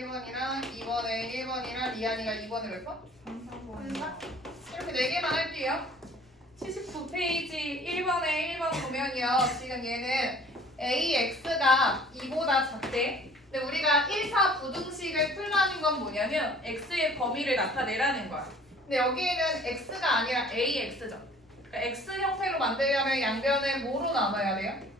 1번이랑 2번에 1번이랑 리안이가 2번에 몇 번? 3번. 이렇게 4개만 할게요. 79페이지 1번에 1번 보면요. 지금 얘는 AX가 2보다 작대. 근데 우리가 1차 부등식을 풀라는 건 뭐냐면 X의 범위를 나타내라는 거야. 근데 여기에는 X가 아니라 AX죠. 그러니까 X 형태로 만들려면 양변을 뭐로 나눠야 돼요?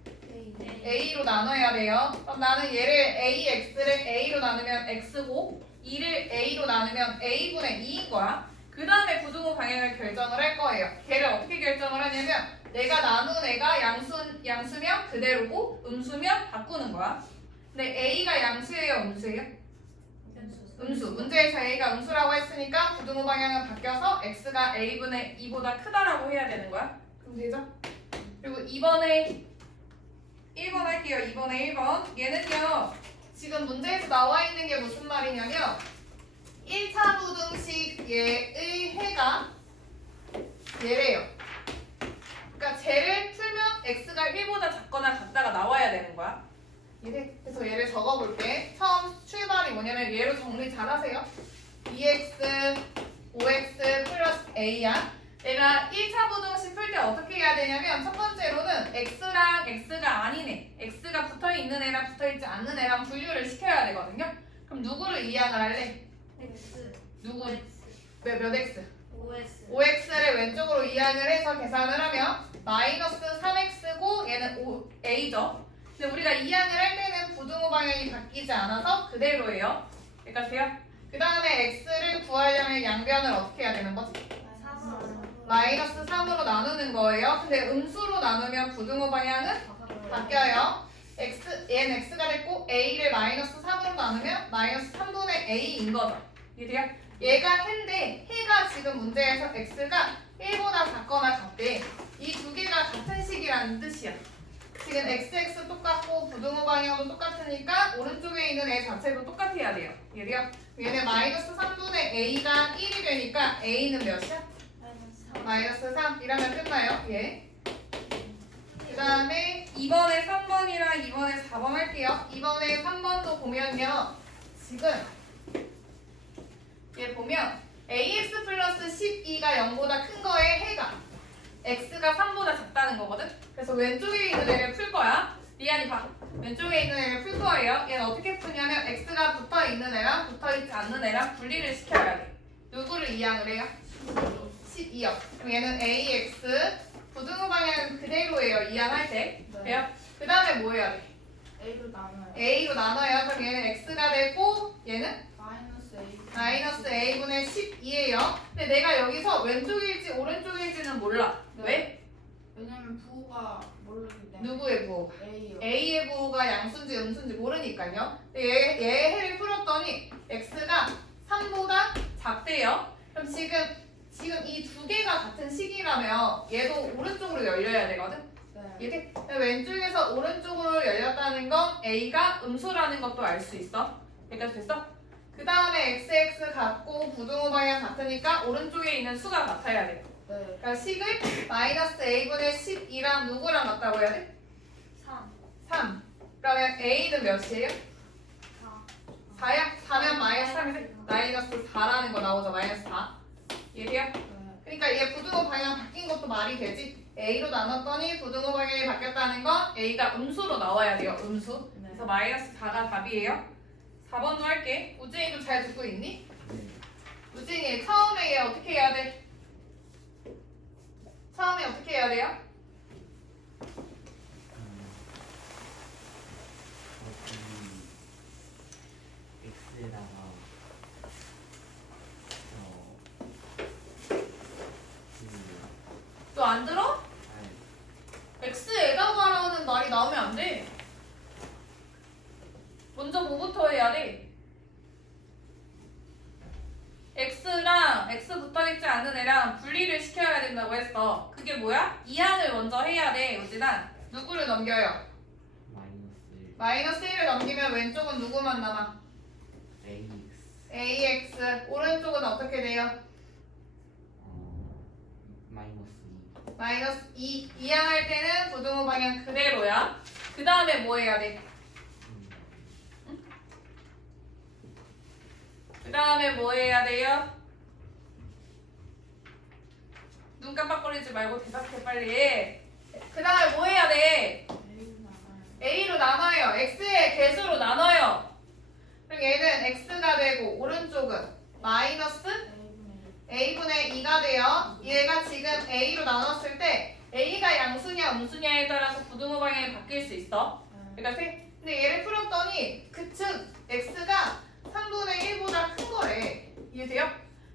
A로 나눠야 돼요. 그럼 나는 얘를 AX를 A로 나누면 X고 2를 A로 나누면 A분의 2인 거야. 그 다음에 부등호 방향을 결정을 할 거예요. 걔를 어떻게 결정을 하냐면 내가 나눈 애가 양수면 그대로고 음수면 바꾸는 거야. 근데 A가 양수예요? 음수예요? 음수. 문제에서 A가 음수라고 했으니까 부등호 방향은 바뀌어서 X가 A분의 2보다 크다라고 해야 되는 거야. 그럼 되죠? 그리고 2번에 1번 할게요. 2번에 1번. 얘는요. 지금 문제에서 나와 있는 게 무슨 말이냐면 1차 부등식 얘의 해가 얘래요. 그러니까 쟤를 풀면 x가 1보다 작거나 같다가 나와야 되는 거야. 얘래. 그래서 얘를 적어볼게. 처음 출발이 뭐냐면 얘로 정리 잘 하세요. 2x, 5x 플러스 a야. 내가 1차 부등식 풀 때 어떻게 해야 되냐면 첫 번째로는 x랑 x가 아닌 애, x가 붙어있는 애랑 붙어있지 않는 애랑 분류를 시켜야 되거든요. 그럼 누구를 이항을 할래? X. 누구? X. 몇 x? 5X. 5x를 왼쪽으로 이항을 해서 계산을 하면 마이너스 3x고 얘는 a죠. 근데 우리가 이항을 할 때는 부등호 방향이 바뀌지 않아서 그대로예요. 여기까지 돼요? 그 다음에 x를 구하려면 양변을 어떻게 해야 되는 거지? 마이너스 3으로 나누는 거예요. 근데 음수로 나누면 부등호 방향은 바뀌어요. 얘는 x가 됐고 a를 마이너스 3으로 나누면 마이너스 3분의 a인 거죠. 이해돼요? 얘가 해인데 해가 지금 문제에서 x가 1보다 작거나 같대. 이 두 개가 같은 식이라는 뜻이야. 지금 xx 똑같고 부등호 방향도 똑같으니까 오른쪽에 있는 애 자체도 똑같아야 돼요. 이해돼요? 얘는 마이너스 3분의 a가 1이 되니까 a는 몇이야? 마이너스 3 이러면 끝나요. 예. 그 다음에 2번에 3번이랑 2번에 4번 할게요. 2번에 3번도 보면요. 지금 얘 보면 ax 플러스 12가 0보다 큰 거에 해가 x가 3보다 작다는 거거든. 그래서 왼쪽에 있는 애를 풀 거야. 리안이 봐. 왼쪽에 있는 애를 풀 거예요. 얘는 어떻게 푸냐면 x가 붙어있는 애랑 붙어있지 않는 애랑 분리를 시켜야 돼. 누구를 이항을 해요? 12요. 그럼 얘는 ax 부등호 방향은 그대로예요. 이항할 때. 돼요? 그 다음에 뭐 해야 돼? A로 나눠요. a로 나눠요. 그럼 얘는 x가 되고 얘는 마이너스 A. 마이너스 a분의 12예요. 근데 내가 여기서 왼쪽일지 오른쪽일지는 몰라. 네. 왜? 왜냐면 부호가 모르기 때문에. 누구의 부호? A요. a의 부호가 양수인지 음수인지 모르니까요. 근데 얘 해를 풀었더니 x가 3보다 작대요. 그럼 지금 이 두 개가 같은 식이라면 얘도 오른쪽으로 열려야 되거든. 네. 이게 왼쪽에서 오른쪽으로 열렸다는 건 a가 음수라는 것도 알 수 있어. 여기까지 됐어? 그 다음에 xx 같고 부등호 방향 같으니까 오른쪽에 있는 수가 같아야 돼요. 네. 그러니까 식을 마이너스 a분의 12랑 누구랑 같다고 해야 돼? 3. 3. 그러면 a는 몇이에요? 4. 4야? 4면 마이너스 3이네? 마이너스 4라는 거 나오죠. 마이너스 4. 이해돼요? 네. 그러니까 얘 부등호 방향 바뀐 것도 말이 되지. a로 나눴더니 부등호 방향이 바뀌었다는 건 a가 음수로 나와야 돼요. 음수. 네. 그래서 마이너스 4가 답이에요. 4번도 할게. 우진이도 잘 듣고 있니? 우진이 처음에 얘 어떻게 해야 돼? 처음에 어떻게 해야 돼요? X에다가 너 안 들어? x에다가라는 말이 나오면 안 돼. 먼저 뭐부터 해야 돼? x랑 x 붙어있지 않은 애랑 분리를 시켜야 된다고 했어. 그게 뭐야? 이항을 먼저 해야 돼. 우진아. 누구를 넘겨요? 마이너스 마이너스 1을 넘기면 왼쪽은 누구만 남아? AX ax. 오른쪽은 어떻게 돼요? 마이너스 2 마이너스 2. 이항할 때는 부등호 방향 그대로야. 그 다음에 뭐 해야 돼? 다음에 뭐 해야 돼요? 눈 깜빡거리지 말고 대답해 빨리. 그 다음에 뭐 해야 돼? A로 나눠요. X의 개수로 나눠요. 그럼 얘는 X가 되고 오른쪽은 마이너스 A분의 2가 돼요. 얘가 지금 A로 나눴을 때 A가 양수냐 음수냐에 따라서 부등호 방향이 바뀔 수 있어. 그러니까 근데 얘를 풀었더니 그측 X가 3분의 1보다 큰 거래. 이해돼요?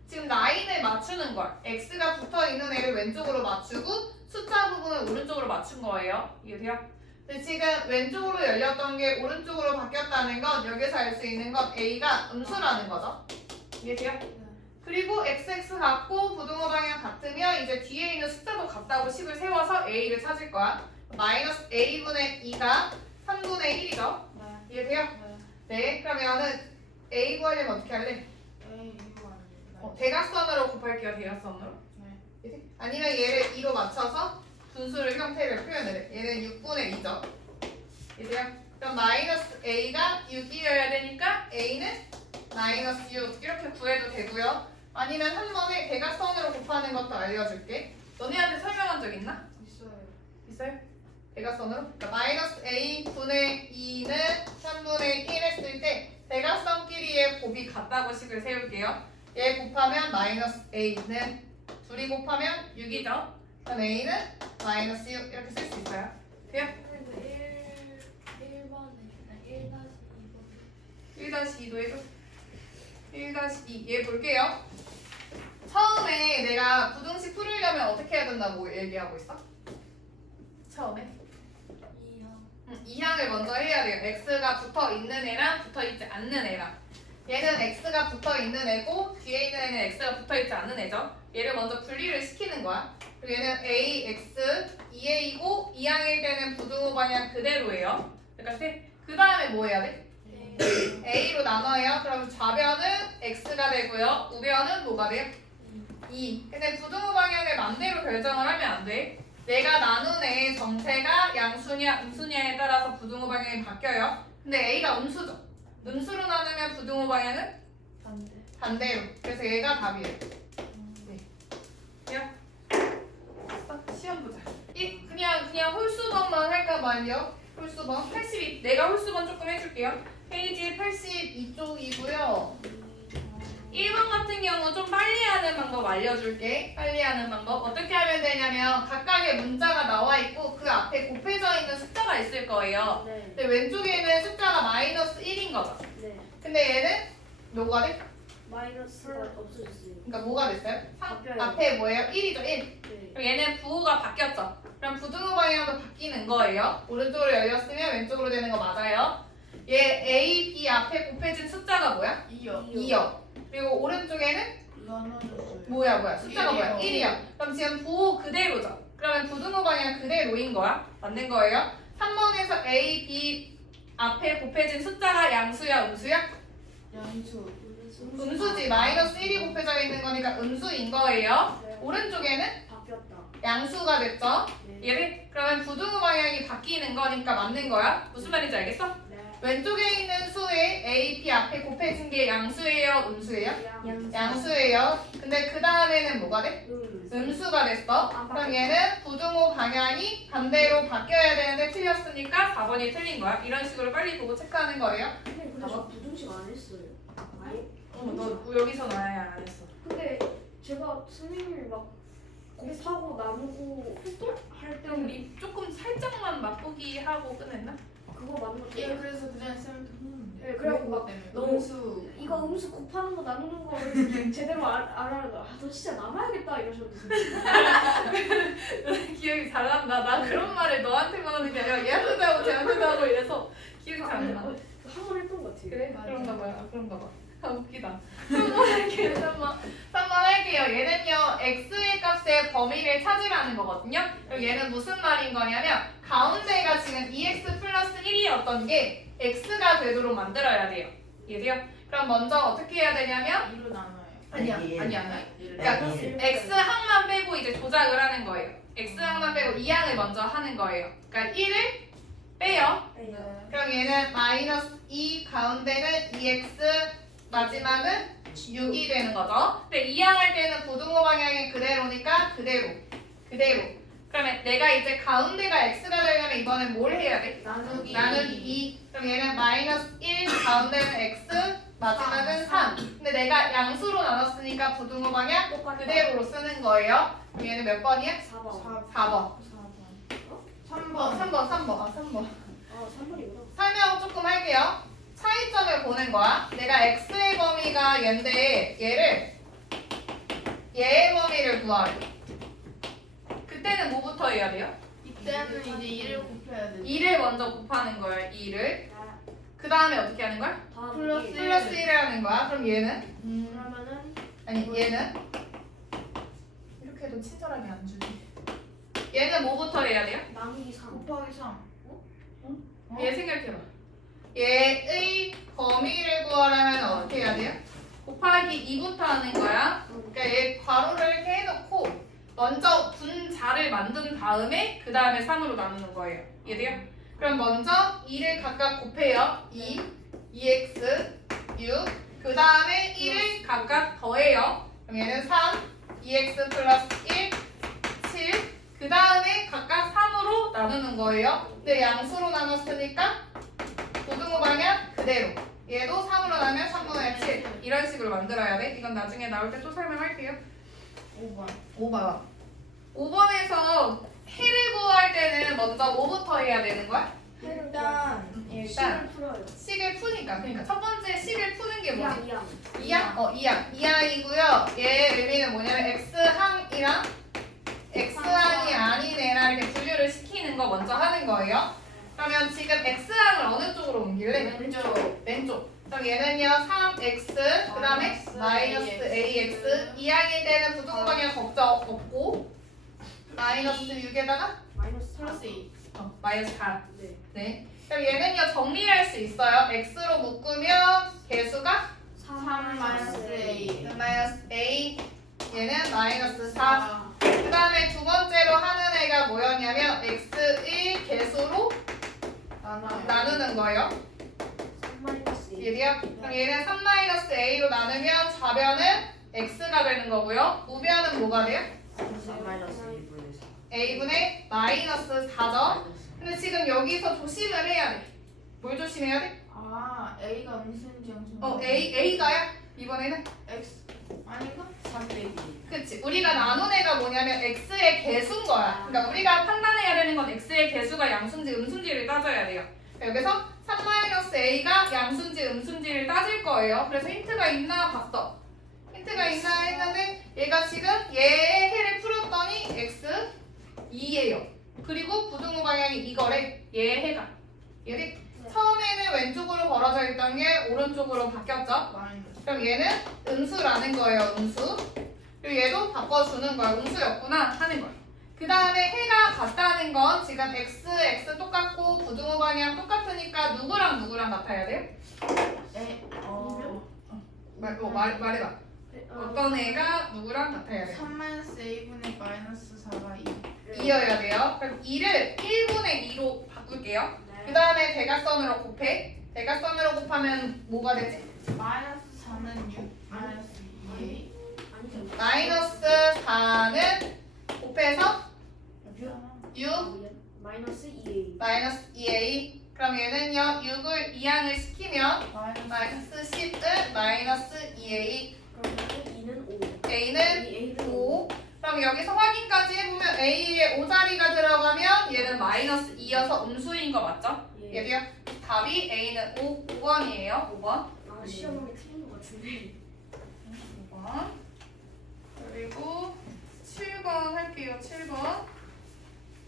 지금 라인을 맞추는 거야. X가 붙어있는 애를 왼쪽으로 맞추고 숫자 부분을 오른쪽으로 맞춘 거예요. 이해돼요? 근데 지금 왼쪽으로 열렸던 게 오른쪽으로 바뀌었다는 건 여기서 알 수 있는 건 A가 음수라는 거죠. 이해돼요? 그리고 XX 같고 부등호 방향 같으면 이제 뒤에 있는 숫자도 같다고 식을 세워서 A를 찾을 거야. 마이너스 A분의 2가 3분의 1이죠. 이해돼요? 네. 그러면은 A 구하려면 어떻게 할래? 대각선으로 곱할게요. 대각선으로. 이해돼? 아니면 얘를 2로 맞춰서 분수를 형태를 표현을 해. 얘는 6분의 2죠. 이해돼요? 그럼 마이너스 A가 6이어야 되니까 A는 마이너스 6 이렇게 구해도 되고요. 아니면 한 번에 대각선으로 곱하는 것도 알려줄게. 너네한테 설명한 적 있나? 있어요? 대각선으로? 그러니까 마이너스 A분의 2는 3분의 1 했을 때 대각선끼리의 곱이 같다고 식을 세울게요. 얘 곱하면 마이너스 A는 둘이 곱하면 6이죠. 그럼 A는 마이너스 6 이렇게 쓸 수 있어요. 돼요? 1-2도 해줘. 1-2 얘 볼게요. 처음에 내가 부등식 풀으려면 어떻게 해야 된다고 얘기하고 있어? 처음에 2항을 먼저 해야 돼요. X가 붙어 있는 애랑 붙어 있지 않는 애랑. 얘는 X가 붙어 있는 애고 뒤에 있는 애는 X가 붙어 있지 않는 애죠. 얘를 먼저 분리를 시키는 거야. 그리고 얘는 A, X, 2A이고 2항일 때는 부등호 방향 그대로예요. 그러니까 그 다음에 뭐 해야 돼? A로 나눠요. 그럼 좌변은 X가 되고요. 우변은 뭐가 돼요? 2. 근데 부등호 방향을 맘대로 결정을 하면 안 돼. 내가 나눈 애의 정체가 양수냐 음수냐에 따라서 부등호 방향이 바뀌어요. 근데 A가 음수죠. 음수로 나누면 부등호 방향은 반대로. 그래서 얘가 답이에요. 네. 야. 시험 보자. 그냥 홀수번만 할까 말이요. 홀수번 82. 내가 홀수번 조금 해줄게요. 페이지 82쪽이고요. 1번 같은 경우 좀 빨리 하는 방법 알려줄게. 빨리 하는 방법. 어떻게 하면 되냐면 각각의 문자가 나와 있고 그 앞에 곱해져 있는 숫자가 있을 거예요. 근데 왼쪽에는 숫자가 마이너스 1인 거죠. 근데 얘는 뭐가 돼? 마이너스가 없어졌어요. 그러니까 뭐가 됐어요? 바뀌어요. 앞에 뭐예요? 1이죠. 1. 그럼 얘는 부호가 바뀌었죠. 그럼 부등호 방향도 바뀌는 거예요. 오른쪽으로 열렸으면 왼쪽으로 되는 거 맞아요. 얘 A, B 앞에 곱해진 숫자가 뭐야? 2요. 그리고 오른쪽에는 뭐야? 숫자가 뭐야? 1이요. 그럼 지금 부호 그대로죠. 그러면 부등호 방향 그대로인 거야. 맞는 거예요. 3번에서 A, B 앞에 곱해진 숫자가 양수야, 음수야? 음수지. 마이너스 1이 곱해져 있는 거니까 음수인 거예요. 오른쪽에는 바뀌었다. 양수가 됐죠. 얘를 그러면 부등호 방향이 바뀌는 거니까 맞는 거야. 무슨 말인지 알겠어? 왼쪽에 있는 수에 A, B 앞에 곱해진 게 양수예요, 음수예요? 양수예요. 근데 그 다음에는 뭐가 돼? 음수가 됐어. 그럼 얘는 부등호 방향이 반대로 바뀌어야 되는데 틀렸으니까 4번이 틀린 거야. 이런 식으로 빨리 보고 체크하는 거예요. 근데 저 부등식 안 했어요. 너 여기서 나야 안 했어. 근데 제가 선생님이 막 곱하고 나누고 할 그럼 때 우리 조금 살짝만 맛보기 하고 끝냈나? 그거 맞는 거 예, 같아요. 그래서 그냥 쌤한테 혼났는데. 네, 그래갖고 막 너무 음수. 이거 음수 곱하는 거 나누는 거 제대로 알아요. 너 진짜 남아야겠다 이러셨는데. 기억이 잘 난다. 나 그런 말을 너한테만 하는 게 아니라 얘한테도 하고 쟤한테도 하고 이래서 기억이 잘 나. 한번 했던 것 같아요. 그래? 맞아. 그런가 봐요. 그런가 봐. 아, 웃기다. 3번 할게요. 3번 할게요. 얘는요. x의 값의 범위를 찾으라는 거거든요. 그럼 얘는 무슨 말인 거냐면 가운데가 지금 2x 플러스 1이었던 게 x가 되도록 만들어야 돼요. 이해돼요? 그럼 먼저 어떻게 해야 되냐면 2로 나눠요. 아니야. 아니, 그러니까 네. x항만 빼고 이제 조작을 하는 거예요. x항만 빼고 2항을 먼저 하는 거예요. 그러니까 1을 빼요. 그럼 얘는 마이너스 2 가운데는 2x 마지막은 6이 되는 거죠. 근데 이항할 때는 부등호 방향이 그대로니까 그대로. 그러면 내가 이제 가운데가 x가 되려면 이번엔 뭘 해야 돼? 나누기. 나누기 2. 그럼 얘는 마이너스 1, 가운데는 x, 마지막은 3. 근데 내가 양수로 나눴으니까 부등호 방향 그대로로 쓰는 거예요. 그럼 얘는 몇 번이야? 4번. 4번. 3번. 3번. 3번이구나. 설명 조금 할게요. 차이점을 보는 거야. 내가 x의 범위가 얘인데 얘의 범위를 구하래. 그때는 뭐부터 해야 돼요? 이때는 이제 2를 곱해야 돼. 2를 먼저 곱하는 거야. 2를. 그 다음에 어떻게 하는 거야? 플러스 플러스 1을 하는 거야. 그럼 얘는? 그러면은 아니 얘는? 이렇게 해도 친절하게 안 주지. 얘는 뭐부터 해야 돼요? 나누기 3. 곱하기 3. 얘 생각해봐. 얘의 범위를 구하려면 어떻게 해야 돼요? 곱하기 2부터 하는 거야. 그러니까 얘 괄호를 이렇게 해놓고 먼저 분자를 만든 다음에 그 다음에 3으로 나누는 거예요. 이해돼요? 그럼 먼저 2를 각각 곱해요. 2, 2x, 6. 그 다음에 1을 각각 더해요. 그럼 얘는 3, 2x 플러스 1, 7. 그 다음에 각각 3으로 나누는 거예요. 근데 양수로 나눴으니까 부등호 방향 그대로. 얘도 3으로 나누면 3분의 7. 이런 식으로 만들어야 돼. 이건 나중에 나올 때 또 설명할게요. 5번. 5번. 5번에서 해를 구할 때는 먼저 뭐부터 해야 되는 거야? 일단 일단 식을 풀어요. 식을 푸니까. 그러니까 첫 번째 식을 푸는 게 뭐지? 2항. 2항? 2항. 2항이고요. 얘의 의미는 뭐냐면 x항이랑 x항이 아닌 애랑 이렇게 분류를 시키는 거 먼저 하는 거예요. 그러면 지금 x항을 어느 쪽으로 옮길래? 왼쪽. 그럼 얘는요 3x 그 다음에 마이너스 ax 2항일 때는 부등호 방향 걱정 없고 마이너스 6에다가 마이너스 플러스 2. 마이너스 4. 네. 네. 그럼 얘는요 정리할 수 있어요. x로 묶으면 개수가 3 마이너스 A. 마이너스 a 얘는 마이너스 4. 그 다음에 두 번째로 하는 애가 뭐였냐면 x1 개수로 나누는 거예요. 3-2. 얘들이요? 그럼 얘는 3-a로 나누면 좌변은 x가 되는 거고요. 우변은 뭐가 돼요? 마이너스 1분의 4. a분의 마이너스 4죠. 근데 지금 여기서 조심을 해야 돼. 뭘 조심해야 돼? 아, A가 음수인지 양수인지. a가야? 이번에는? X 아닌가? 3 빼기. 그치. 우리가 나눈 애가 뭐냐면 x의 개수인 거야. 그러니까 우리가 판단해야 되는 건 x의 개수가 양수인지 음수인지를 따져야 돼요. 여기서 3-a가 양수인지 음수인지를 따질 거예요. 그래서 힌트가 있나 봤어. 힌트가 있나 했는데 얘가 지금 얘의 해를 풀었더니 x 2예요. 그리고 부등호 방향이 이거래. 얘의 해가. 얘를 처음에는 왼쪽으로 벌어져 있던 게 오른쪽으로 바뀌었죠. 마이너스. 그럼 얘는 음수라는 거예요. 음수. 그리고 얘도 바꿔주는 거야. 음수였구나 하는 거야. 그 다음에 해가 같다는 건 지금 x 똑같고 부등호 방향 똑같으니까 누구랑 같아야 돼요? 말해봐. 어떤 애가 누구랑 같아야 돼요? 3 마이너스 A분의 마이너스 4가 2. 2여야 돼요. 그럼 2를 1분의 2로 바꿀게요. 그 다음에 대각선으로 곱해. 대각선으로 곱하면 뭐가 되지? 마이너스 4는 6 마이너스 2A. 마이너스 4는 곱해서 6 마이너스 2A. 마이너스 2a. 그럼 얘는요 6을 2항을 시키면 마이너스 마이너스 10은 마이너스 2a. 그러면 2는 5. a는 A는 5. 그럼 여기서 확인까지 해보면 a에 5자리가 들어가면 얘는 마이너스 2여서 음수인 거 맞죠? 예. 얘도요. 답이 a는 5번이에요. 5번. 아, 시험하기 틀린 것 같은데. 5번. 그리고 7번 할게요. 7번.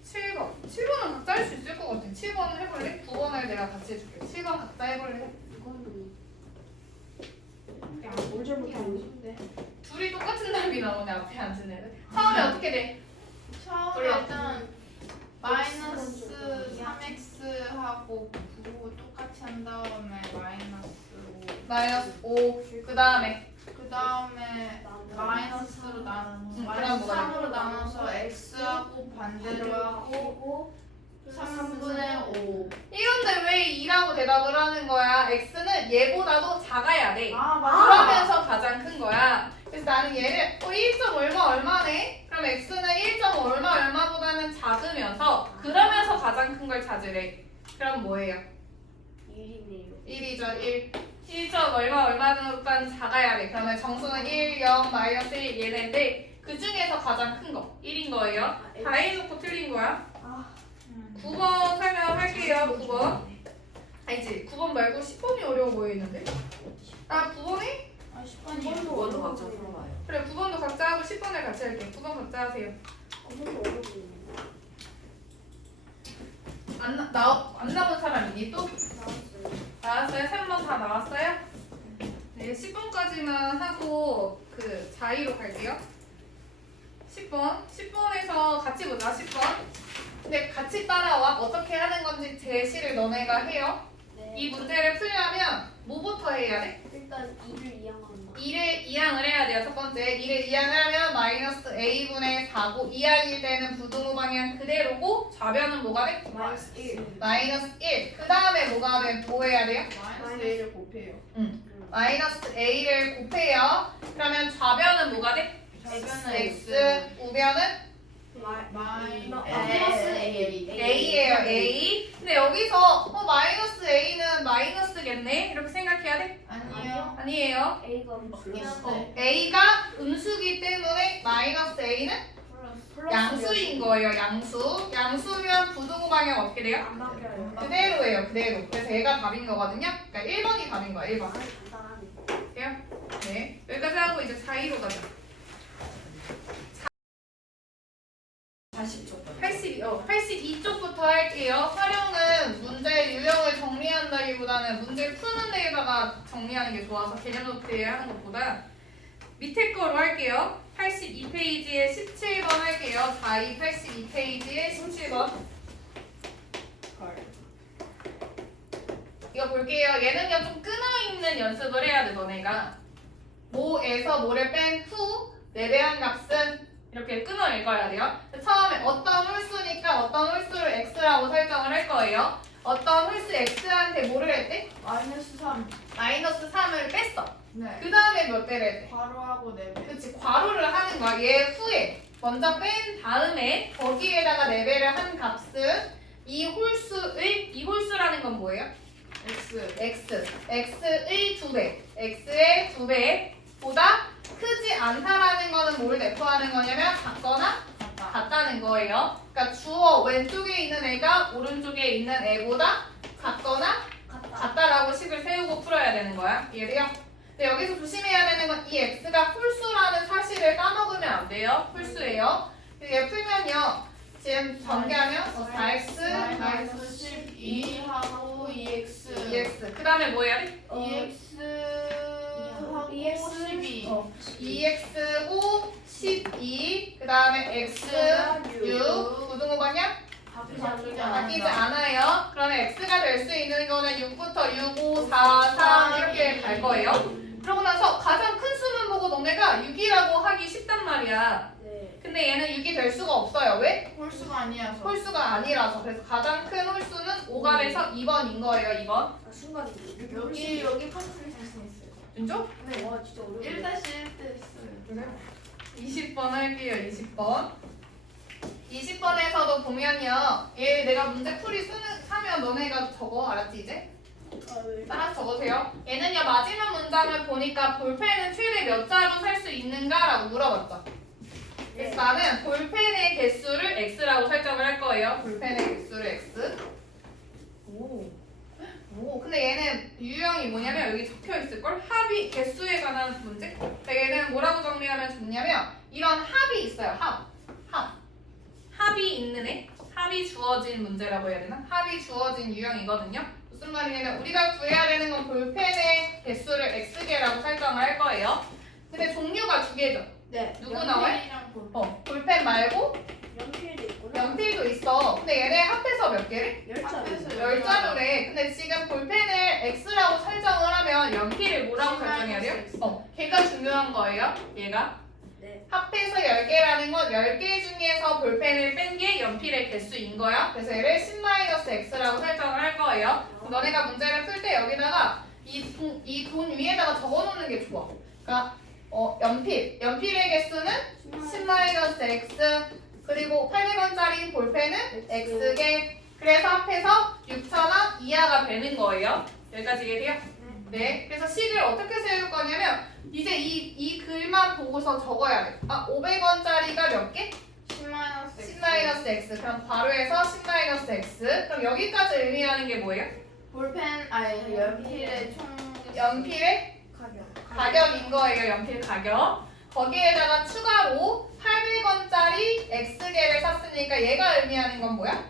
7번은 각자 할 수 있을 것 같아. 7번 해볼래? 9번을 내가 같이 해줄게. 7번 각자 해볼래? 이거는 뭘 잘못한 거지? 둘이 똑같은 답이 나오네. 앞에 앉은 애들. 처음에 어떻게 돼? 처음에 몰라. 일단 마이너스 3x하고 9 똑같이 한 다음에 마이너스 마이너스 5. 그 다음에 5. 그 다음에 마이너스로 나눠서 그다음 마이너스 뭐가 3으로 나눠서 x하고 반대로 하고 3분의 5. 이런데 왜 2라고 대답을 하는 거야? x는 얘보다도 작아야 돼. 아 그러면서 가장 나는 얘를 1점 얼마네? 그럼 x는 1점 얼마보다는 작으면서 그러면서 가장 큰 걸 찾으래. 그럼 뭐예요? 1이네요. 1이죠. 1점 얼마보다는 작아야 돼. 그러면 정수는 1, 0, 마이너스 1 얘네인데 그 중에서 가장 큰 거 1인 거예요. 다 해놓고 틀린 거야. 아, 9번 설명할게요. 9번. 아니지. 9번 말고 10번이 어려워 보이는데? 아 9번이? 아 10번이요. 그거도 각자 풀어봐요. 그래 9번도 각자 하고 10번을 같이 할게요. 9번 각자 하세요. 너무 어려워 보이네. 안 나온 사람 있니 또? 나왔어요. 나왔어요? 3번 다 나왔어요? 네 10번까지만 하고 그 자의로 갈게요. 10번에서 같이 보자. 10번. 근데 같이 따라와. 어떻게 하는 건지 제시를 너네가 해요. 네. 이 문제를 풀려면 뭐부터 해야 돼? 일단 2를 이양한다. 2를 이항을 해야 돼요. 첫 번째 2를 이항을 하면 마이너스 a분의 4고 이항일 때는 부등호 방향 그대로고 좌변은 뭐가 돼? 마이너스 1. 마이너스 1. 그 다음에 뭐가 돼? 뭐 해야 돼요? 마이너스 1을 곱해요. 마이너스 a를 곱해요. 그러면 좌변은 뭐가 돼? 좌변은 x, 우변은 마이너스 A. a예요. a. 근데 여기서 마이너스 a는 마이너스겠네? 이렇게 생각해야 돼? 아니요. 아니에요. A가 플러스. a가 음수기 때문에 마이너스 a는 양수인 거예요. 양수면 부등호 방향 어떻게 돼요? 안 바뀌어요. 그대로예요. 그대로. 그래서 얘가 답인 거거든요. 그러니까 1번이 답인 거야. 1번. 간단하네. 돼요? 네. 여기까지 하고 이제 자의로 가자. 80초. 82쪽부터 할게요. 활용은 문제 유형을 정리한다기보다는 문제를 푸는 데에다가 정리하는 게 좋아서 개념 노트에 하는 것보다 밑에 거로 할게요. 82페이지에 17번 할게요. 자의 82페이지에 17번. 이거 볼게요. 얘는요 좀 끊어있는 연습을 해야 돼 너네가. 모에서 모를 뺀 후 내배한 값은 이렇게 끊어 읽어야 돼요. 처음에 어떤 홀수니까 어떤 홀수를 x라고 설정을 할 거예요. 어떤 홀수 x한테 뭐를 했대? 마이너스 3. 마이너스 3을 뺐어. 네. 그 다음에 몇 배를 했대? 괄호하고 4배. 그치, 괄호를 하는 거야. 얘 후에 먼저 뺀 다음에 거기에다가 4배를 한 값은 이 홀수라는 건 뭐예요? x의 2배, x의 2배보다 크지 않다라는 거는 뭘 내포하는 거냐면 같거나 같다는 거예요. 그러니까 주어 왼쪽에 있는 애가 오른쪽에 있는 애보다 같거나 같다라고 식을 세우고 풀어야 되는 거야. 이해돼요? 근데 여기서 조심해야 되는 건 이 x가 홀수라는 사실을 까먹으면 안 돼요. 홀수예요. 얘 풀면요. 지금 전개하면 4x 마이너스 12 하고 2x. 2x 그 다음에 뭐 해야 돼? 2x 하고 12. 2x5 12 그 다음에 x 6 부등호 방향 바뀌지 않아요. 그러면 x가 될 수 있는 거는 6부터 6, 5, 4, 3 이렇게 갈 거예요. 그러고 나서 가장 큰 수는 보고 너네가 6이라고 하기 쉽단 말이야. 네. 근데 얘는 6이 될 수가 없어요. 왜? 홀수가 아니라서. 홀수가 아니라서. 그래서 가장 큰 홀수는 5가 돼서 2번인 거예요. 2번. 아, 순간 여기 컨트롤 자신 있어요. 진짜? 네. 와 진짜 어려워. 1-1 때 있어요. 그래요? 20번 할게요. 20번. 20번에서도 보면요. 얘 내가 문제풀이 하면 너네가 적어. 알았지 이제? 따라서 적으세요. 얘는요. 마지막 문장을 보니까 볼펜은 최대 몇 자로 살 수 있는가라고 물어봤죠. 그래서 나는 볼펜의 개수를 x라고 설정을 할 거예요. 볼펜의 개수를 x. 오, 근데 얘는 유형이 뭐냐면 여기 적혀 있을걸? 합이 개수에 관한 문제? 그러니까 얘는 뭐라고 정리하면 좋냐면 이런 합이 있어요. 합이 있는 애? 합이 주어진 문제라고 해야 되나? 합이 주어진 유형이거든요. 무슨 말이냐면 우리가 구해야 되는 건 볼펜의 개수를 x개라고 설정을 할 거예요. 근데 종류가 두 개죠. 네. 누구 나와요? 연필이랑 볼. 볼펜 말고 연필도 있구나. 연필도 있어. 근데 얘네 합해서 몇 개래? 합해서 10자루래. 근데 지금 볼펜을 x라고 설정을 하면 연필을 뭐라고 C 설정해야 돼요? -X. 걔가 중요한 거예요. 얘가. 네. 합해서 10개라는 건 10개 중에서 볼펜을 뺀 게 연필의 개수인 거야. 그래서 얘를 10-x라고 설정을 할 거예요. 그럼 너네가 문제를 풀 때 여기다가 이 돈 위에다가 적어놓는 게 좋아. 그러니까 연필의 개수는 10-x 그리고 800원짜리 볼펜은 x개. 그래서 합해서 6,000원 이하가 되는 거예요. 여기까지 이해돼요? 네. 그래서 식을 어떻게 세울 거냐면 이제 이 글만 보고서 적어야 돼. 500원짜리가 몇 개? 10-x. 그럼 괄호에서 10-x. 그럼 여기까지 의미하는 게 뭐예요? 볼펜 아니 연필의 총 연필의 가격인 거예요. 연필 가격. 거기에다가 추가로 800원짜리 x개를 샀으니까 얘가 의미하는 건 뭐야?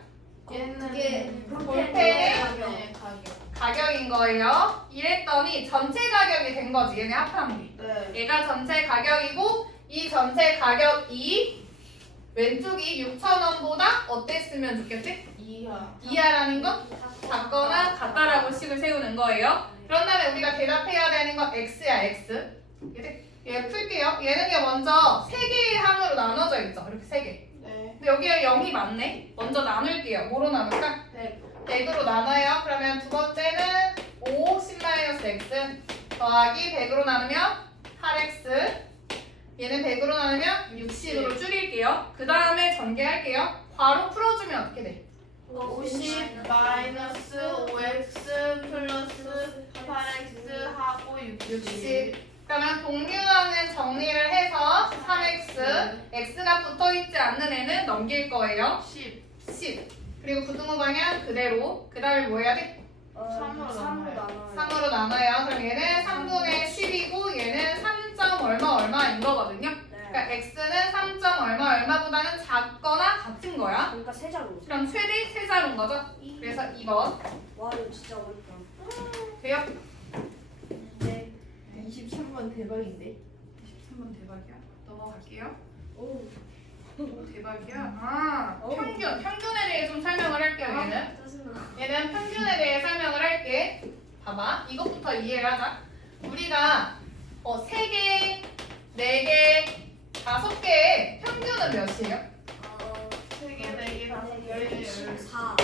얘는 볼펜의 가격. 가격인 거예요. 이랬더니 전체 가격이 된 거지. 얘네 합한 게. 네. 얘가 전체 가격이고 이 전체 가격이 왼쪽이 6,000원보다 어땠으면 좋겠지? 이하라는 건 작거나 같다라고 식을 세우는 거예요. 그런 다음에 우리가 대답해야 되는 건 x야, x. 얘 풀게요. 얘는요 먼저 세 개의 항으로 나눠져 있죠. 이렇게 세 개. 네. 근데 여기에 0이 많네. 먼저 나눌게요. 뭐로 나눌까? 100으로 나눠요. 그러면 두 번째는 5, 10-x 더하기 100으로 나누면 8x. 얘는 100으로 나누면 60으로 줄일게요. 그 다음에 전개할게요. 괄호 풀어주면 어떻게 돼? 50 마이너스 5x 플러스 8x 하고 60. 그러면 동류항은 정리를 해서 3x, x가 붙어있지 않는 애는 넘길 거예요. 10. 그리고 부등호 방향 그대로. 그 다음에 뭐 해야 돼? 3으로 나눠요. 그럼 얘는 3분의 10이고 얘는 3점 얼마인 거거든요. 그러니까 x는 3점 얼마보다는 작거나 같은 거야. 그러니까 세 자루. 그럼 최대 세자로인 거죠. 그래서 2번. 와 이거 진짜 어렵다. 돼요? 네. 23번 대박인데. 23번 대박이야. 넘어갈게요. 오. 대박이야. 평균에 대해 좀 설명을 할게요. 얘는. 짜증나. 얘는 평균에 대해 설명을 할게. 봐봐. 이것부터 이해를 하자. 우리가 3개, 4개, 5개의 평균은 몇이에요? 3개, 4개, 5개, 4,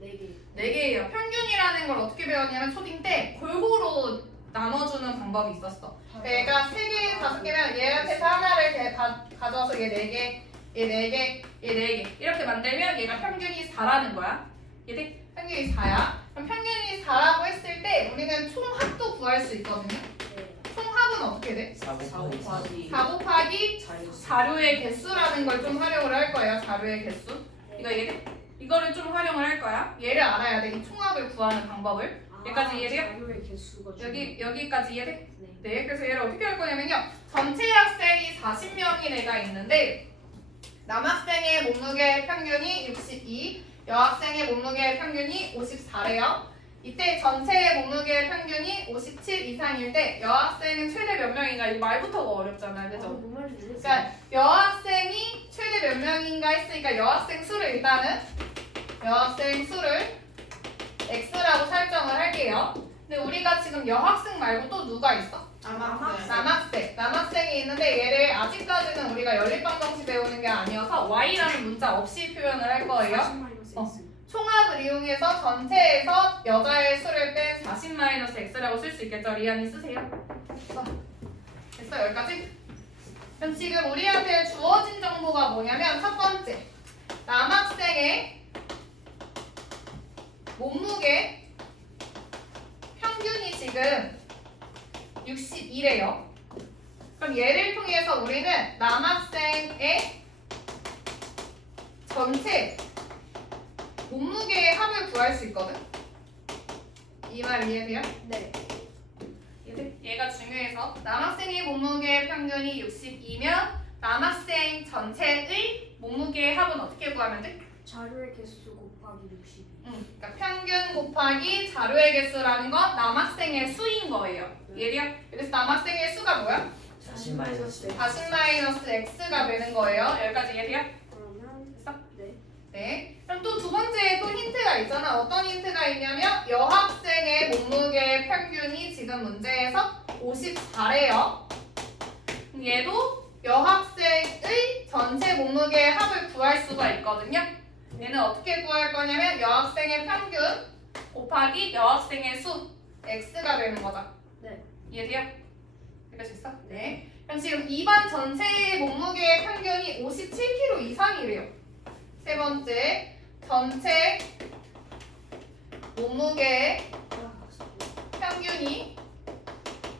4개. 4개예요. 평균이라는 걸 어떻게 배웠냐면 초딩 때 골고루 나눠주는 방법이 있었어. 얘가 3개, 5개면 얘한테서 하나를 가져와서 얘 4개, 얘 4개, 얘 4개 이렇게 만들면 얘가 평균이 4라는 거야. 얘들 평균이 4야. 그럼 평균이 4라고 했을 때 우리는 총합도 구할 수 있거든요. 총합은 어떻게 돼? 4 곱하기 4 곱하기 자료의 개수라는 걸 좀 활용을 할 거예요. 자료의 개수. 이거를 좀 활용을 할 거야. 얘를 알아야 돼. 이 총합을 구하는 방법을. 여기까지 이해돼요? 자료의 개수가 여기까지 이해돼? 네. 네. 그래서 얘를 어떻게 할 거냐면요. 전체 학생이 40명인 애가 있는데 남학생의 몸무게 평균이 62, 여학생의 몸무게 평균이 54래요. 이때 전체의 몸무게 평균이 57 이상일 때 여학생은 최대 몇 명인가? 이 말부터가 어렵잖아요. 그죠? 뭔 말인지 모르겠어. 그러니까 여학생이 최대 몇 명인가 했으니까 여학생 수를 일단은 x라고 설정을 할게요. 근데 우리가 지금 여학생 말고 또 누가 있어? 남학생이 있는데 얘를 아직까지는 우리가 연립방정식 배우는 게 아니어서 y라는 문자 없이 표현을 할 거예요. 40-x. 총합을 이용해서 전체에서 여자의 수를 뺀 40-x라고 쓸 수 있겠죠? 리안이 쓰세요. 됐어 여기까지? 그럼 지금 우리한테 주어진 정보가 뭐냐면 첫 번째 남학생의 몸무게 평균이 지금 61이래요. 그럼 얘를 통해서 우리는 남학생의 전체 몸무게의 합을 구할 수 있거든? 이 말 이해돼요? 네. 얘가 중요해서 남학생의 몸무게 평균이 62면 남학생 전체의 몸무게의 합은 어떻게 구하면 돼? 자료의 개수 곱하기 62. 그러니까 평균 곱하기 자료의 개수라는 건 남학생의 수인 거예요. 이해돼요? 그래서 남학생의 수가 뭐야? 40-x가 되는 거예요. 여기까지 이해돼요? 그러면 됐어? 네. 네. 그럼 또 두 번째에 또 힌트가 있잖아. 어떤 힌트가 있냐면 여학생의 몸무게 평균이 지금 문제에서 54래요. 얘도 여학생의 전체 몸무게의 합을 구할 수가 있거든요. 얘는 어떻게 구할 거냐면 여학생의 평균 곱하기 여학생의 수 x가 되는 거죠. 네. 이해돼요? 이해가 됐어? 네. 그럼 지금 2번 전체의 몸무게의 평균이 57kg 이상이래요. 세 번째, 전체 몸무게의 평균이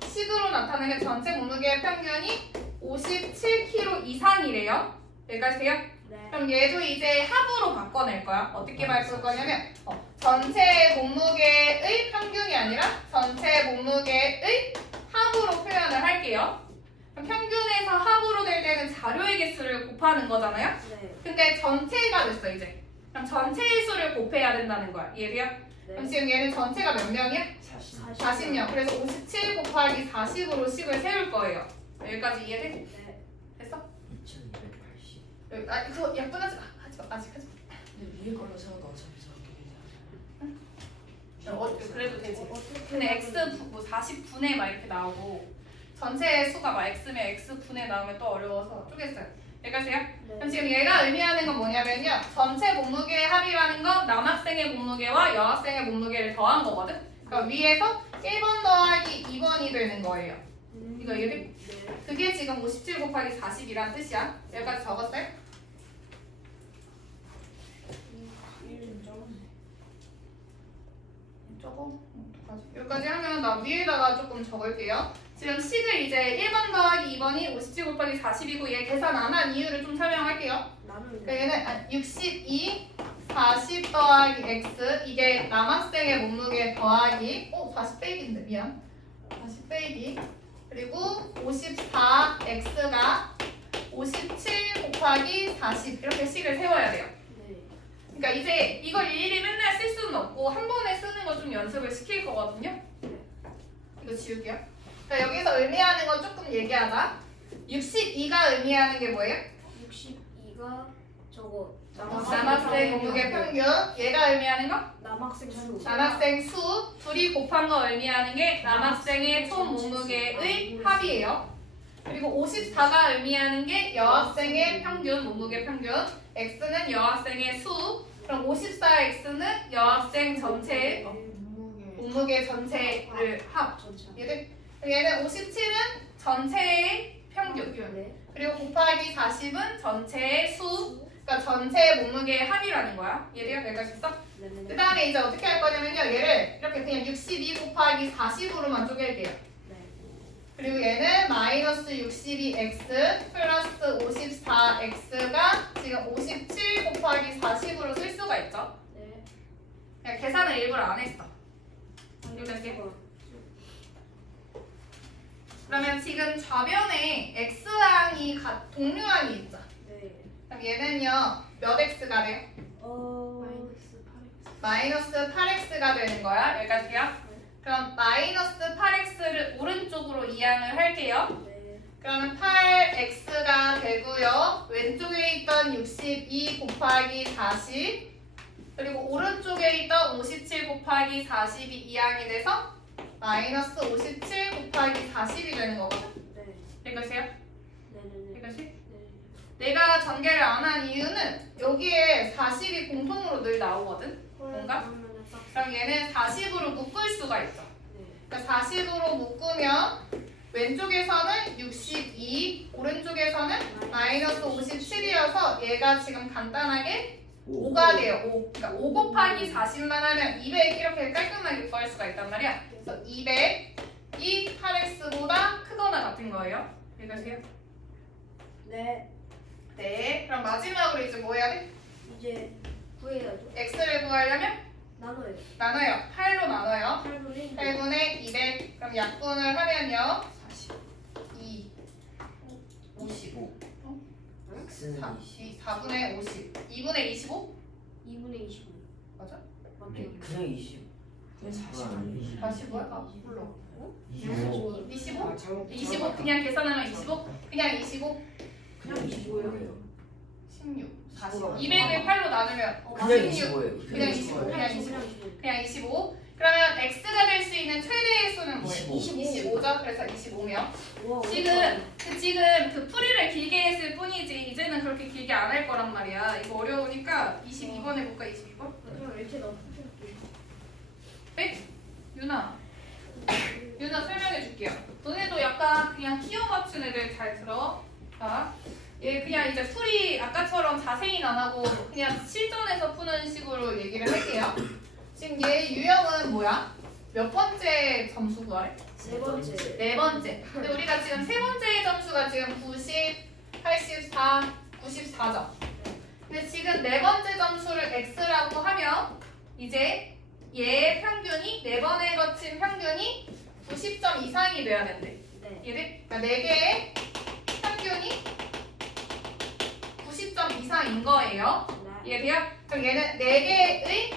식으로 나타내는 전체 몸무게의 평균이 57kg 이상이래요. 여기까지 돼요? 네. 그럼 얘도 이제 합으로 바꿔낼 거야. 어떻게 바꿀 거냐면 전체 몸무게의 평균이 아니라 전체 몸무게의 합으로 표현을 할게요. 그럼 평균에서 합으로 될 때는 자료의 개수를 곱하는 거잖아요. 네. 근데 전체가 됐어 이제. 그럼 전체의 수를 곱해야 된다는 거야. 이해돼요? 그럼 지금 얘는 전체가 몇 명이야? 40명. 그래서 57 곱하기 40으로 식을 세울 거예요. 여기까지 이해돼? 네. 됐어? 2280. 여기, 그거 약분하지 마. 하지 마. 아직 하지 마. 근데 위에 걸로 세워도 어차피 저렇게 되잖아. 그래도 되지. 어떻게 근데 x 뭐 40분의 막 이렇게 나오고 전체 수가 막 x면 x분의 나오면 또 어려워서 쪼갰어요. 여기까지요? 네. 그럼 지금 얘가 의미하는 건 뭐냐면요. 전체 몸무게의 합이라는 건 남학생의 몸무게와 여학생의 몸무게를 더한 거거든. 그러니까 위에서 1번 더하기 2번이 되는 거예요. 이거 이해돼? 네. 그게 지금 57 곱하기 40이란 뜻이야. 여기까지 적었어요? 적어? 어떡하지? 여기까지 하면 나 위에다가 조금 적을게요. 지금 식을 이제 1번 더하기 2번이 57 곱하기 40이고 얘 계산 안 한 이유를 좀 설명할게요. 나는 그러니까 얘는 62, 40 더하기 x 이게 남학생의 몸무게 더하기 40 빼기인데 미안 40 빼기 그리고 54x가 57 곱하기 40 이렇게 식을 세워야 돼요. 네. 그러니까 이제 이걸 일일이 맨날 쓸 수는 없고 한 번에 쓰는 거 좀 연습을 시킬 거거든요. 이거 지울게요. 그러니까 여기서 의미하는 건 조금 얘기하자. 62가 의미하는 게 뭐예요? 62가 저거 남학생 몸무게 평균. 얘가 의미하는 거? 남학생 수. 남학생 수. 둘이 곱한 거 의미하는 게 남학생의 총 몸무게의 합이에요. 그리고 54가 의미하는 게 여학생의 평균, 몸무게 평균. x는 여학생의 수. 그럼 54x는 여학생 전체의 몸무게 전체를 합. 전체. 얘는 57은 전체의 평균. 네. 그리고 곱하기 40은 전체의 수. 그러니까 전체 몸무게의 합이라는 거야. 얘들아 여기까지 있어? 그 네네네. 다음에 이제 어떻게 할 거냐면요. 얘를 이렇게 그냥 62 곱하기 40으로만 쪼갤게요. 네. 그리고 얘는 마이너스 62x 플러스 54x가 지금 57 곱하기 40으로 쓸 수가 있죠. 네. 그냥 계산을 일부러 안 했어. 이렇게. 그러면 지금 좌변에 x항이 동류항이 있죠. 네. 그럼 얘는요. 몇 x가 돼요? 마이너스 8x가 되는 거야. 여기까지요? 그럼 마이너스 8x를 오른쪽으로 이항을 할게요. 네. 그러면 8x가 되고요. 왼쪽에 있던 62 곱하기 40 그리고 오른쪽에 있던 57 곱하기 40이 이항이 돼서 마이너스 57 곱하기 40이 되는 거거든. 네. 여기까지요? 네네네. 여기까지? 네. 내가 전개를 안 한 이유는 여기에 40이 공통으로 늘 나오거든. 뭔가? 그럼 얘는 40으로 묶을 수가 있어. 네. 그러니까 40으로 묶으면 왼쪽에서는 62, 오른쪽에서는 마이너스 57이어서 얘가 지금 간단하게 5가 돼요. 5. 그러니까 5 곱하기 40만 하면 200 이렇게 깔끔하게 구할 수가 있단 말이야. 그래서 200이 8x보다 크거나 같은 거예요. 여기까지요? 네. 네. 그럼 마지막으로 이제 뭐 해야 돼? 이제 구해야죠. x를 구하려면 나눠요. 나눠요. 8로 나눠요. 8분의 8분의 200. 그럼 약분을 하면요. 2. 55. x는 4분의 50. 2분의 25? 2분의 25. 맞아? 맞죠? 그냥 20. 그냥 40 아니에요? 45야? 아, 몰라. 25. 25? 25? 그냥 계산하면 25? 그냥 25? 그냥 25예요. 16. 40. 25. 200을 8로 나누면 그냥 16. 25예요. 그냥 25. 그냥 25. 그냥 25. 그냥 25. 그러면 x가 될 수 있는 최대의 수는 뭐예요? 25. 25죠? 그래서 25면. 와, 지금 그 풀이를 길게 했을 뿐이지 이제는 그렇게 길게 안 할 거란 말이야. 이거 어려우니까 22번 해볼까? 22번? 그럼 이렇게 넣어. 네? 유나 설명해 줄게요. 너네도 약간 그냥 끼워 맞춘 애들 잘 들어. 자, 얘 그냥 이제 풀이 아까처럼 자세히는 안 하고 그냥 실전에서 푸는 식으로 얘기를 할게요. 지금 얘 유형은 뭐야? 몇 번째 점수 구하래? 세 번째. 네 번째. 근데 우리가 지금 세 번째 점수가 지금 90, 84, 94점. 근데 지금 네 번째 점수를 x라고 하면 이제 얘 평균이 네 번에 거친 평균이 90점 이상이 돼야 된대. 네. 얘들 그러니까 네 개의 평균이 90점 이상인 거예요. 네. 이해돼요? 그럼 얘는 네 개의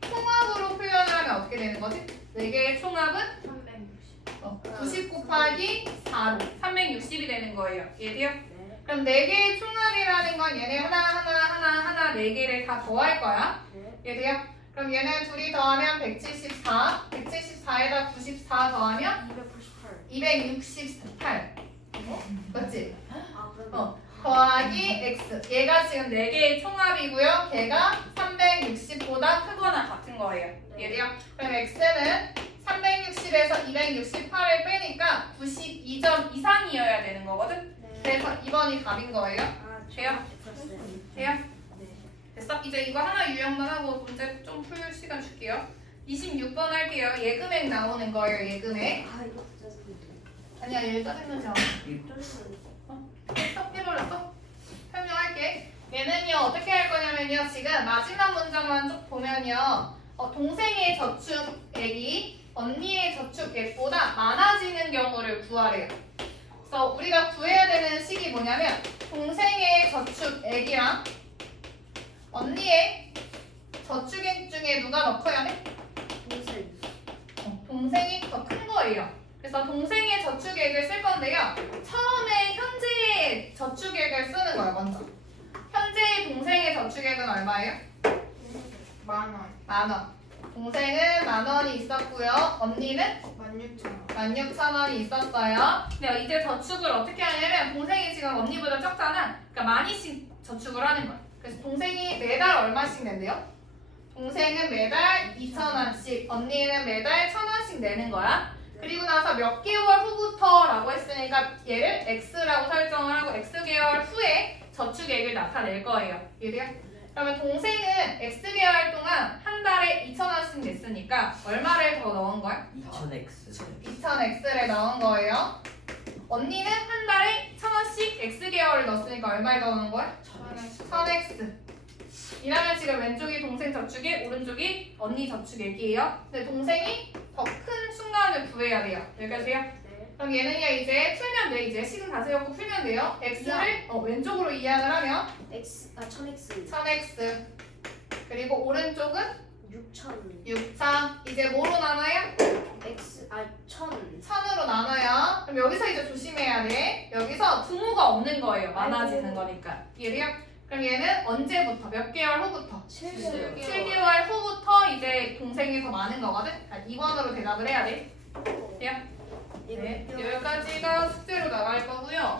총합으로 표현을 하면 어떻게 되는 거지? 네 개의 총합은 360. 90 곱하기 4로 360이 되는 거예요. 이해돼요? 네. 그럼 네 개의 총합이라는 건 얘네 하나 네 개를 다 더할 거야. 네. 이해돼요? 그럼 얘네 둘이 더하면 174, 174에다 94 더하면 288. 268. 맞지? 아 그럼. 더하기 x. 얘가 지금 4개의 총합이고요. 걔가 360보다 크거나 같은 거예요. 네. 이해돼요? 그럼 x는 360에서 268을 빼니까 92점 이상이어야 되는 거거든? 네. 그래서 2번이 답인 거예요. 아 돼요? 됐어요. 돼요? 네. 됐어? 이제 이거 하나 유형만 하고 문제 좀 풀 시간 줄게요. 26번 할게요. 예금액 나오는 거예요. 예금액. 아 이거 짜증나. 아니야, 얘 짜증나지 않아. 했어? 해버렸어? 설명할게. 얘는요 어떻게 할 거냐면요 지금 마지막 문장만 쭉 보면요 동생의 저축액이 언니의 저축액보다 많아지는 경우를 구하래요. 그래서 우리가 구해야 되는 식이 뭐냐면 동생의 저축액이랑 언니의 저축액 중에 누가 더 커야 돼? 동생. 동생이 더 큰 거예요. 그래서 동생의 저축액을 쓸 건데요. 처음에 현재의 저축액을 쓰는 거예요, 먼저. 현재 동생의 저축액은 얼마예요? 10,000원. 10,000원. 동생은 10,000원이 있었고요. 언니는 16,000원. 16,000원이 있었어요. 근데 이제 저축을 어떻게 하냐면 동생이 지금 언니보다 적잖아. 그러니까 많이씩 저축을 하는 거야. 그래서 동생이 매달 얼마씩 낸대요? 동생은 매달 2,000원씩, 언니는 매달 1,000원씩 내는 거야. 그리고 나서 몇 개월 후부터라고 했으니까 얘를 x라고 설정을 하고 x개월 후에 저축액을 나타낼 거예요. 이해돼요? 그러면 동생은 x개월 동안 한 달에 2,000원씩 냈으니까 얼마를 더 넣은 거야? 2000x 2,000x를 넣은 거예요. 언니는 한 달에 1,000원씩 x개월을 넣었으니까 얼마를 더 넣은 거야? 1000x. 이러면 지금 왼쪽이 동생 저축액, 오른쪽이 언니 저축액이에요. 근데 동생이 더 큰 순간을 구해야 돼요. 여기까지요? 네. 그럼 얘는요 이제 풀면 돼. 이제 식은 다 세웠고 풀면 돼요. x를 왼쪽으로 이항을 하면 x 1000x. 1000x. 그리고 오른쪽은 6000. 6000. 이제 뭐로 나눠요? x 1000. 1000으로 나눠요. 그럼 여기서 이제 조심해야 돼. 여기서 부모가 없는 거예요. 많아지는 거니까. 이해돼요? 그럼 얘는 언제부터? 몇 개월 후부터? 7개월. 7개월 후부터 이제 동생이 더 많은 거거든? 2번으로 대답을 해야 돼. 돼요? 네. 여기까지가 숙제로 나갈 거고요.